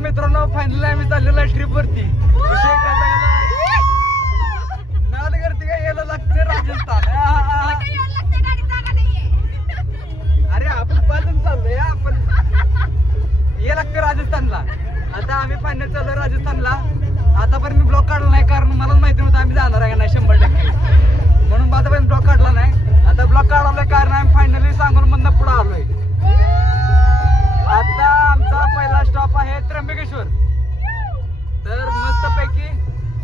मित्रांनो फायनली आम्ही चाललेलो आहे ट्रिप वरती. विषय काय झाला नाद करते काय यायला लागते राजस्थान. अरे आपण 5 जण चाललोय आपण ये लागते राजस्थानला. आता आम्ही फायनल चाललोय राजस्थानला. आता पण मी ब्लॉग काढला नाही कारण मला माहिती नव्हतं आम्ही जाणार आहे नाही 100%. म्हणून आता पण ब्लॉग काढला नाही. आता ब्लॉग काढवलाय कारण आम्ही फायनली सांगून मधनं पुढे आलोय. आता आमचा पहिला स्टॉप आहे त्र्यंबकेश्वर. तर मस्तपैकी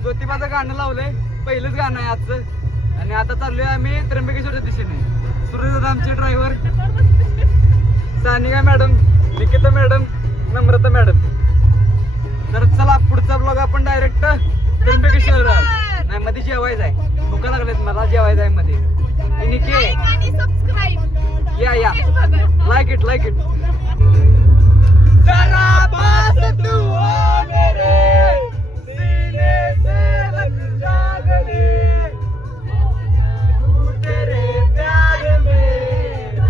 ज्योतिबाचं गाणं लावलंय. पहिलंच गाणं आहे आजचं. आणि आता चाललोय आम्ही त्र्यंबकेश्वरच्या दिशेने. सूर्यदादा आमचे driver, Sanika madam, Nikita madam, Namrata madam. तर चला पुढचा ब्लॉग आपण डायरेक्ट त्र्यंबकेश्वर. नाही मध्ये जेवायचं आहे. भुका लागलेत मला जेवायचं आहे मध्ये. या लाईक इट जरा बस तू आ मेरे सीने से लग जा गले तू तेरे प्यार में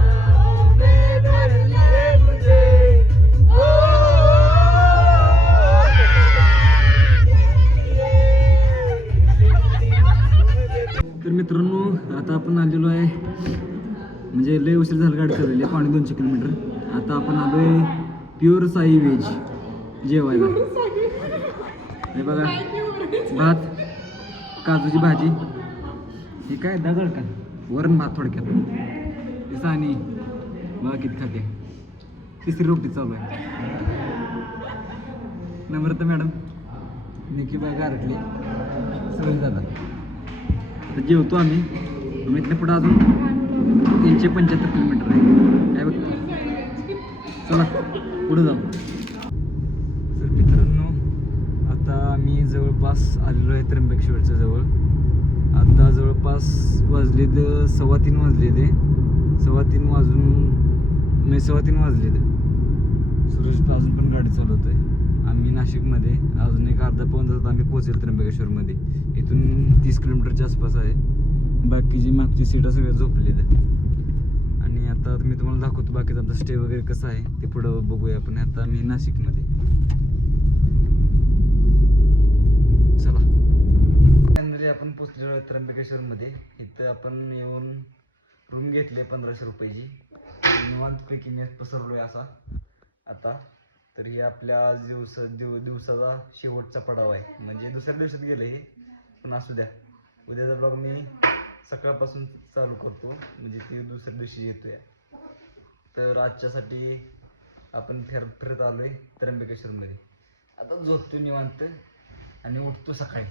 धर ले मुझे. तर मित्रांनो आता आपण आलेलो आहे म्हणजे लय उशीर झाला गाडी चालवली 2.5 किलोमीटर. आता आपण आलोय प्युअर साई व्हेज जेवायला. हे बघा भात, काजूची भाजी, हे काय दगड का वरण भात थोडक्यात. सानी बघा किती खाते. तिसरी रोटी चालू आहे. नम्रता मॅडम, निकी बाय गारटली, सगळी झाला. तर जेवतो आम्ही. इथल्या पुढं अजून 375 किलोमीटर आहे. काय बघतो चला पुढे जाऊ. तर मित्रांनो आता आम्ही जवळपास आलेलो आहे त्र्यंबकेश्वरच्या जवळ. आता जवळपास वाजले 3:15 वाजले. 3:15 वाजून 3:15 वाजले. सुरेश अजून पण गाडी चालवतोय. आम्ही नाशिकमध्ये अजून एक अर्धा पाऊण तासात आम्ही पोहोचेल त्र्यंबकेश्वरमध्ये. इथून 30 किलोमीटरच्या आसपास आहे. बाकीची मागची सीटा सगळ्या झोपलेत. आणि आता मी तुम्हाला दाखवतो बाकीचा आमचा स्टे वगैरे कसं आहे ते पुढं बघूया आपण. आता मी नाशिकमध्ये. चला फायनली आपण पोचलेलो आहे त्र्यंबकेश्वरमध्ये. इथं आपण येऊन रूम घेतली 1500 रुपयाची. निवांतपैकी मी पसरलोय असा आता. तर हे आपल्या दिवसाचा शेवटचा पडाव आहे. म्हणजे दुसऱ्या दिवसात गेले हे पण असू द्या. उद्याचा ब्लॉग मी सकाळपासून चालू करतो म्हणजे ते दुसऱ्या दिवशी येतोय. तर आजच्यासाठी आपण फिरत आलोय त्र्यंबकेश्वरमध्ये. आता झोपतो निवांत आणि उठतो सकाळी.